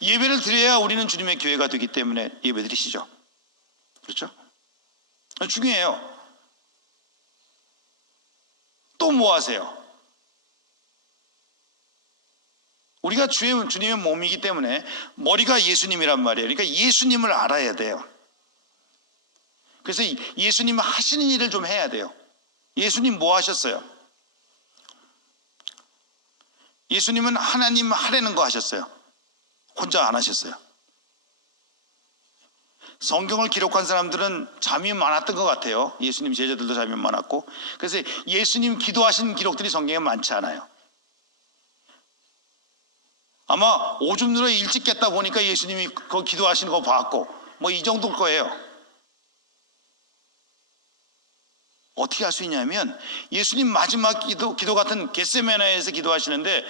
예배를 드려야 우리는 주님의 교회가 되기 때문에 예배 드리시죠. 그렇죠? 중요해요. 또 뭐 하세요? 우리가 주님의 몸이기 때문에 머리가 예수님이란 말이에요. 그러니까 예수님을 알아야 돼요. 그래서 예수님 하시는 일을 좀 해야 돼요. 예수님 뭐 하셨어요? 예수님은 하나님 하라는 거 하셨어요. 혼자 안 하셨어요. 성경을 기록한 사람들은 잠이 많았던 것 같아요. 예수님 제자들도 잠이 많았고. 그래서 예수님 기도하신 기록들이 성경에 많지 않아요. 아마 오줌 누러 일찍 깼다 보니까 예수님이 그 기도하시는 거 봤고 뭐 이 정도일 거예요. 어떻게 할 수 있냐면 예수님 마지막 기도 같은 겟세마네에서 기도하시는데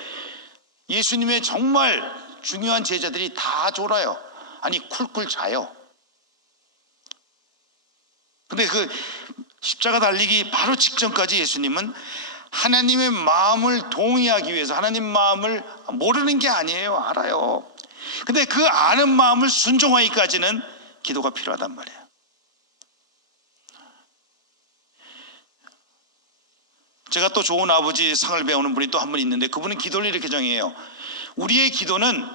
예수님의 정말 중요한 제자들이 다 졸아요. 아니 쿨쿨 자요. 근데 그 십자가 달리기 바로 직전까지 예수님은 하나님의 마음을 동의하기 위해서 하나님 마음을 모르는 게 아니에요. 알아요. 근데 그 아는 마음을 순종하기까지는 기도가 필요하단 말이에요. 제가 또 좋은 아버지 상을 배우는 분이 또 한 분 있는데 그분은 기도를 이렇게 정의해요. 우리의 기도는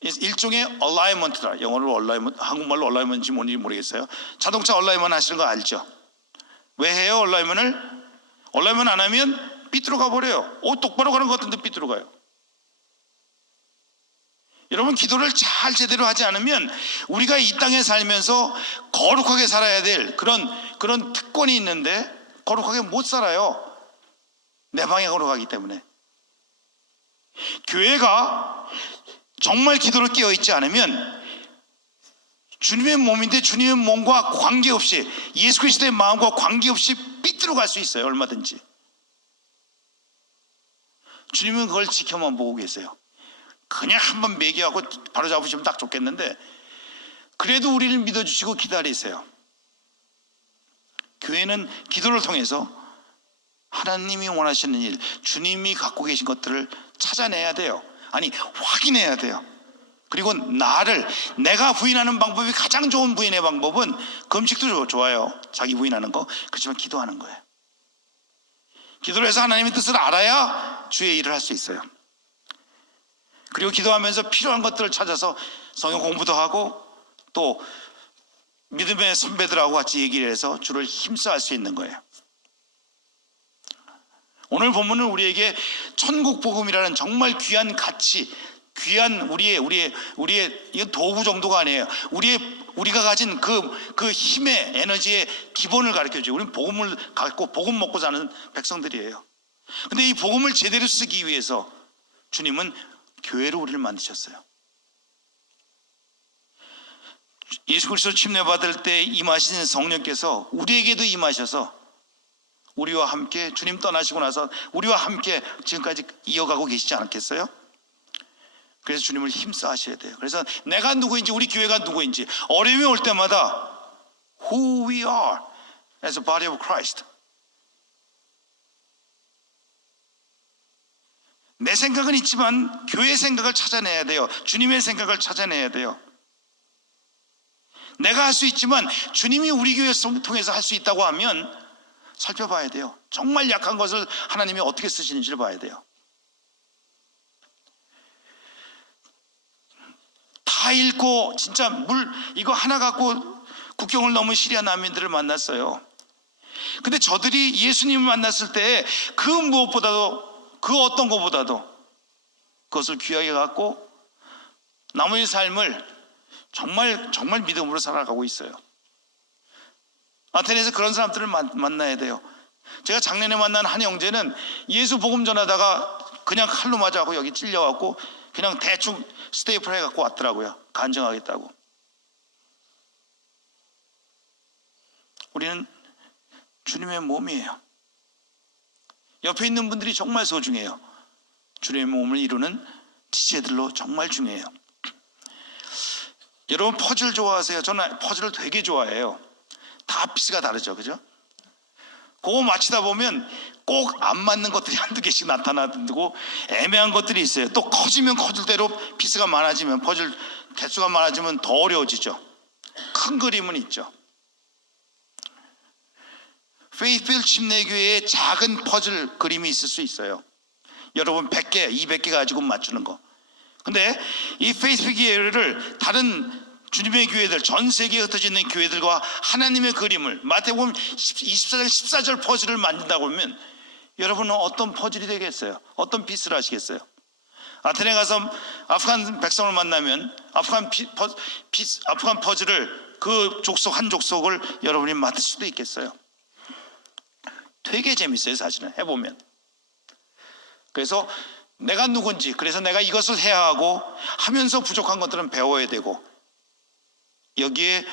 일종의 얼라이먼트다. 영어로 얼라이먼트, 한국말로 얼라이먼트인지 뭔지 모르겠어요. 자동차 얼라이먼트 하시는 거 알죠? 왜 해요? 얼라이먼트를? 얼라이먼트 안 하면 삐뚤어 가버려요. 똑바로 가는 것 같은데 삐뚤어 가요. 여러분 기도를 잘 제대로 하지 않으면 우리가 이 땅에 살면서 거룩하게 살아야 될 그런 특권이 있는데 거룩하게 못 살아요. 내 방향으로 가기 때문에. 교회가 정말 기도를 깨어있지 않으면 주님의 몸인데 주님의 몸과 관계없이 예수 그리스도의 마음과 관계없이 삐뚤어 갈 수 있어요. 얼마든지. 주님은 그걸 지켜만 보고 계세요. 그냥 한번 매기하고 바로 잡으시면 딱 좋겠는데 그래도 우리를 믿어주시고 기다리세요. 교회는 기도를 통해서 하나님이 원하시는 일, 주님이 갖고 계신 것들을 찾아내야 돼요. 아니 확인해야 돼요. 그리고 내가 부인하는 방법이 가장 좋은 부인의 방법은 금식도 좋아요. 자기 부인하는 거. 그렇지만 기도하는 거예요. 기도를 해서 하나님의 뜻을 알아야 주의 일을 할 수 있어요. 그리고 기도하면서 필요한 것들을 찾아서 성경 공부도 하고 또 믿음의 선배들하고 같이 얘기를 해서 주를 힘써 할 수 있는 거예요. 오늘 본문은 우리에게 천국 복음이라는 정말 귀한 가치, 귀한 우리의 이건 도구 정도가 아니에요. 우리가 가진 그 힘의 에너지의 기본을 가르쳐줘요. 우리는 복음을 갖고 복음 먹고 사는 백성들이에요. 근데 이 복음을 제대로 쓰기 위해서 주님은 교회로 우리를 만드셨어요. 예수 그리스도 침례받을 때 임하신 성령께서 우리에게도 임하셔서 우리와 함께 주님 떠나시고 나서 우리와 함께 지금까지 이어가고 계시지 않았겠어요? 그래서 주님을 힘써 하셔야 돼요. 그래서 내가 누구인지 우리 교회가 누구인지 어려움이 올 때마다 Who we are as a body of Christ. 내 생각은 있지만 교회의 생각을 찾아내야 돼요. 주님의 생각을 찾아내야 돼요. 내가 할 수 있지만 주님이 우리 교회 통해서 할 수 있다고 하면 살펴봐야 돼요. 정말 약한 것을 하나님이 어떻게 쓰시는지를 봐야 돼요. 다 잃고 진짜 물 이거 하나 갖고 국경을 넘은 시리아 난민들을 만났어요. 근데 저들이 예수님을 만났을 때 그 무엇보다도, 그 어떤 것보다도 그것을 귀하게 갖고 나머지 삶을 정말 믿음으로 살아가고 있어요. 아테네에서 그런 사람들을 만나야 돼요. 제가 작년에 만난 한 형제는 예수 복음 전하다가 그냥 칼로 맞아갖고 여기 찔려갖고 그냥 대충 스테이플 해갖고 왔더라고요. 간증하겠다고. 우리는 주님의 몸이에요. 옆에 있는 분들이 정말 소중해요. 주님의 몸을 이루는 지체들로 정말 중요해요. 여러분 퍼즐 좋아하세요? 저는 퍼즐을 되게 좋아해요. 다 피스가 다르죠, 그죠? 그거 맞히다 보면 꼭 안 맞는 것들이 한두 개씩 나타나고 애매한 것들이 있어요. 또 커지면 커질 대로 피스가 많아지면, 퍼즐 개수가 많아지면 더 어려워지죠. 큰 그림은 있죠. 페이스필드 침례교회에 작은 퍼즐 그림이 있을 수 있어요. 여러분 100개, 200개 가지고 맞추는 거. 근데 이 페이스필드 교회를 다른 주님의 교회들, 전 세계에 흩어져 있는 교회들과 하나님의 그림을, 마태복음 24장 14절 퍼즐을 만든다고 하면 여러분은 어떤 퍼즐이 되겠어요? 어떤 피스를 하시겠어요? 아테네 가서 아프간 백성을 만나면 아프간 퍼즐을, 그 족속 한 족속을 여러분이 맡을 수도 있겠어요. 되게 재밌어요, 사실은 해보면. 그래서 내가 누군지, 그래서 내가 이것을 해야 하고 하면서 부족한 것들은 배워야 되고, 여기에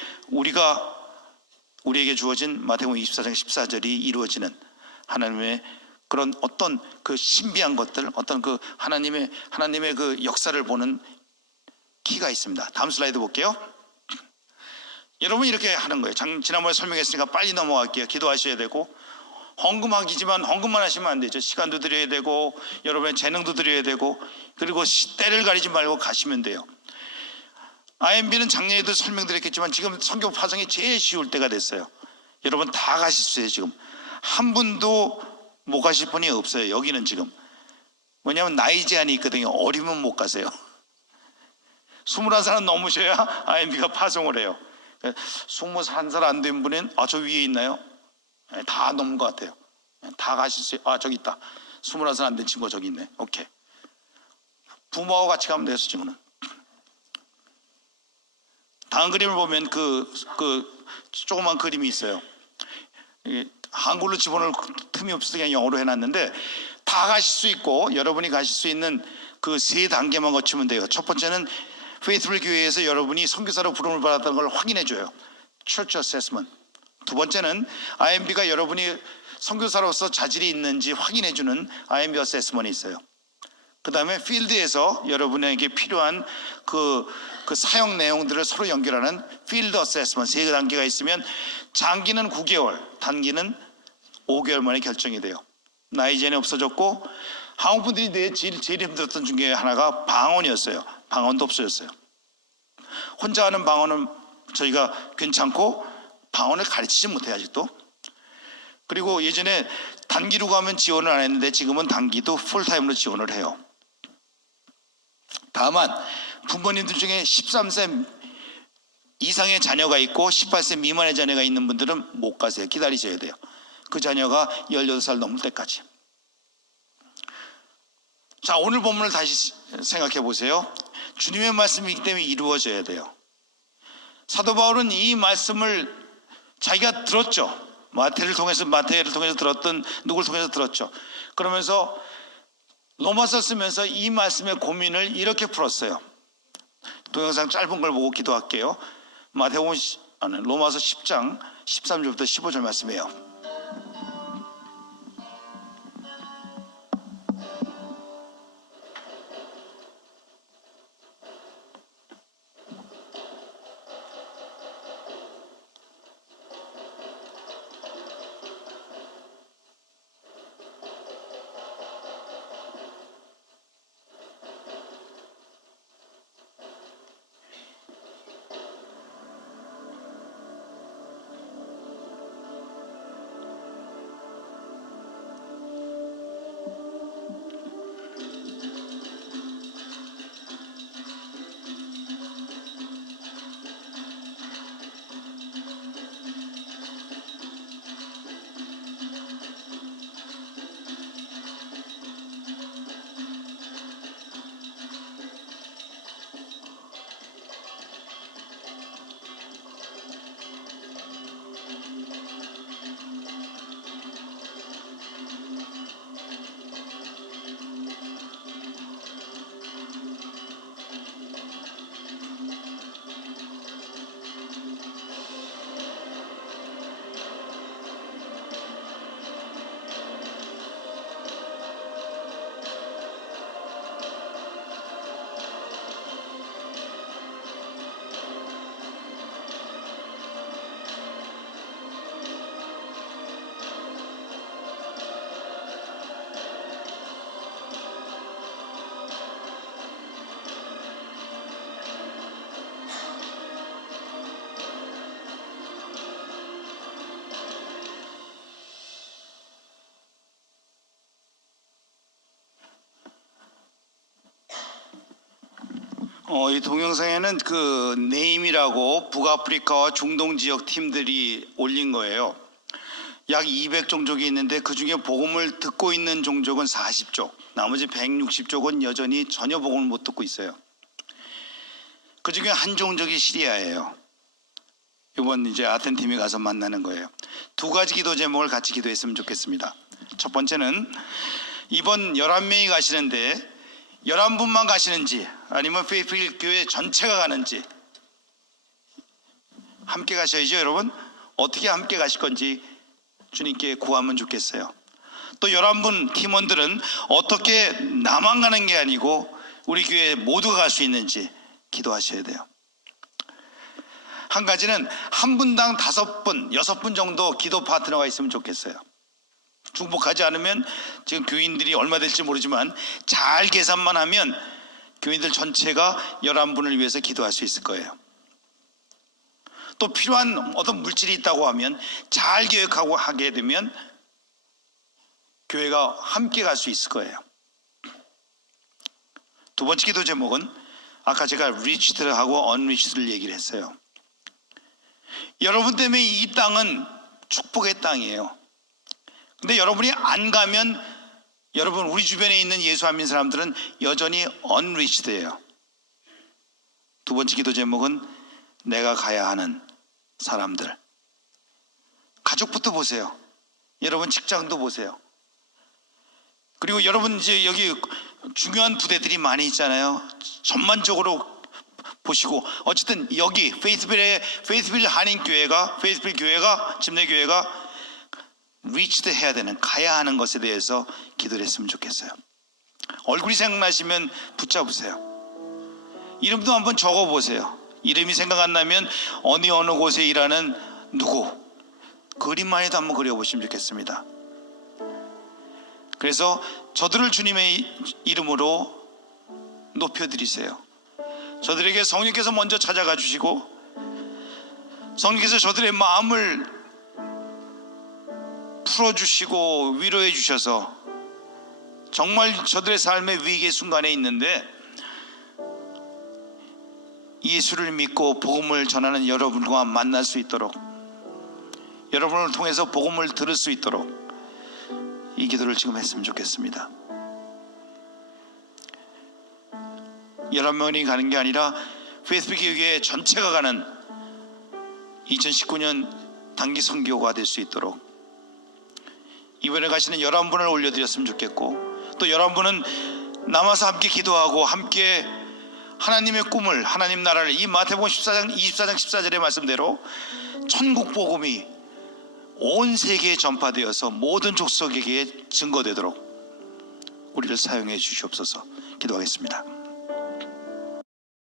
우리에게 주어진 마태복음 24장 14절이 이루어지는 하나님의 그런 어떤 그 신비한 것들, 어떤 그 하나님의 그 역사를 보는 키가 있습니다. 다음 슬라이드 볼게요. 여러분 이렇게 하는 거예요. 지난번에 설명했으니까 빨리 넘어갈게요. 기도하셔야 되고, 헌금하기지만 헌금만 하시면 안 되죠. 시간도 드려야 되고, 여러분의 재능도 드려야 되고, 그리고 때를 가리지 말고 가시면 돼요. IMB는 작년에도 설명드렸겠지만 지금 선교 파송이 제일 쉬울 때가 됐어요. 여러분 다 가실 수 있어요. 지금 한 분도 못 가실 분이 없어요. 여기는 지금. 왜냐하면 나이 제한이 있거든요. 어리면 못 가세요. 21살 넘으셔야 IMB가 파송을 해요. 21살 안 된 분은 저 위에 있나요? 다 넘은 것 같아요. 다 가실 수 있어요. 저기 있다. 21살 안 된 친구가 저기 있네. 오케이. 부모하고 같이 가면 돼요. 지금은. 다음 그림을 보면 그 조그만 그림이 있어요. 한글로 집어넣을 틈이 없어서 그냥 영어로 해놨는데, 다 가실 수 있고 여러분이 가실 수 있는 그 세 단계만 거치면 돼요. 첫 번째는 페이스풀 교회에서 여러분이 선교사로 부름을 받았다는 걸 확인해줘요. Church Assessment. 두 번째는 IMB가 여러분이 선교사로서 자질이 있는지 확인해주는 IMB 어세스먼이 있어요. 그 다음에 필드에서 여러분에게 필요한 그 사용 내용들을 서로 연결하는 필드 어세스먼 세 단계가 있으면 장기는 9개월, 단기는 5개월 만에 결정이 돼요. 나이 제한이 없어졌고, 한국 분들이 제일 힘들었던 중에 하나가 방언이었어요. 방언도 없어졌어요. 혼자 하는 방언은 저희가 괜찮고 방언을 가르치지 못해요, 아직도. 그리고 예전에 단기로 가면 지원을 안 했는데 지금은 단기도 풀타임으로 지원을 해요. 다만 부모님들 중에 13세 이상의 자녀가 있고 18세 미만의 자녀가 있는 분들은 못 가세요. 기다리셔야 돼요. 그 자녀가 18살 넘을 때까지. 자, 오늘 본문을 다시 생각해 보세요. 주님의 말씀이기 때문에 이루어져야 돼요. 사도 바울은 이 말씀을 자기가 들었죠. 마태를 통해서 들었던, 누구를 통해서 들었죠. 그러면서 로마서 쓰면서 이 말씀의 고민을 이렇게 풀었어요. 동영상 짧은 걸 보고 기도할게요. 로마서 10장 13절부터 15절 말씀이에요. 이 동영상에는 그 네임이라고 북아프리카와 중동 지역 팀들이 올린 거예요. 약 200종족이 있는데 그 중에 복음을 듣고 있는 종족은 40족, 나머지 160족은 여전히 전혀 복음을 못 듣고 있어요. 그 중에 한 종족이 시리아예요. 이번 이제 아텐 팀이 가서 만나는 거예요. 두 가지 기도 제목을 같이 기도했으면 좋겠습니다. 첫 번째는 이번 11명이 가시는데 11분만 가시는지 아니면 페이스북 교회 전체가 가는지, 함께 가셔야죠 여러분. 어떻게 함께 가실 건지 주님께 구하면 좋겠어요. 또 11분 팀원들은 어떻게 나만 가는 게 아니고 우리 교회 모두가 갈 수 있는지 기도하셔야 돼요. 한 가지는 한 분당 5분, 6분 정도 기도 파트너가 있으면 좋겠어요. 중복하지 않으면 지금 교인들이 얼마 될지 모르지만 잘 계산만 하면 교인들 전체가 11분을 위해서 기도할 수 있을 거예요. 또 필요한 어떤 물질이 있다고 하면 잘 계획하고 하게 되면 교회가 함께 갈 수 있을 거예요. 두 번째 기도 제목은 아까 제가 리치드하고 언리치드를 얘기를 했어요. 여러분 때문에 이 땅은 축복의 땅이에요. 근데 여러분이 안 가면 여러분 우리 주변에 있는 예수 안 믿는 사람들은 여전히 언리치드예요. 두 번째 기도 제목은 내가 가야 하는 사람들. 가족부터 보세요. 여러분 직장도 보세요. 그리고 여러분 이제 여기 중요한 부대들이 많이 있잖아요. 전반적으로 보시고 어쨌든 여기 페이스빌 한인교회가 페이스빌 교회가 집내교회가 리치드 해야 되는 가야 하는 것에 대해서 기도를 했으면 좋겠어요. 얼굴이 생각나시면 붙잡으세요. 이름도 한번 적어보세요. 이름이 생각 안 나면 어느 곳에 일하는 누구, 그림만이라도 한번 그려보시면 좋겠습니다. 그래서 저들을 주님의 이름으로 높여드리세요. 저들에게 성령께서 먼저 찾아가 주시고 성령께서 저들의 마음을 풀어주시고 위로해 주셔서 정말 저들의 삶의 위기의 순간에 있는데 예수를 믿고 복음을 전하는 여러분과 만날 수 있도록, 여러분을 통해서 복음을 들을 수 있도록 이 기도를 지금 했으면 좋겠습니다. 11명이 가는 게 아니라 페이스북 교회 전체가 가는 2019년 단기 선교가 될 수 있도록 이번에 가시는 11분을 올려드렸으면 좋겠고, 또 11분은 남아서 함께 기도하고 함께 하나님의 꿈을, 하나님 나라를 이 마태복음 24장 14절의 말씀대로 천국 복음이 온 세계에 전파되어서 모든 족속에게 증거되도록 우리를 사용해 주시옵소서. 기도하겠습니다.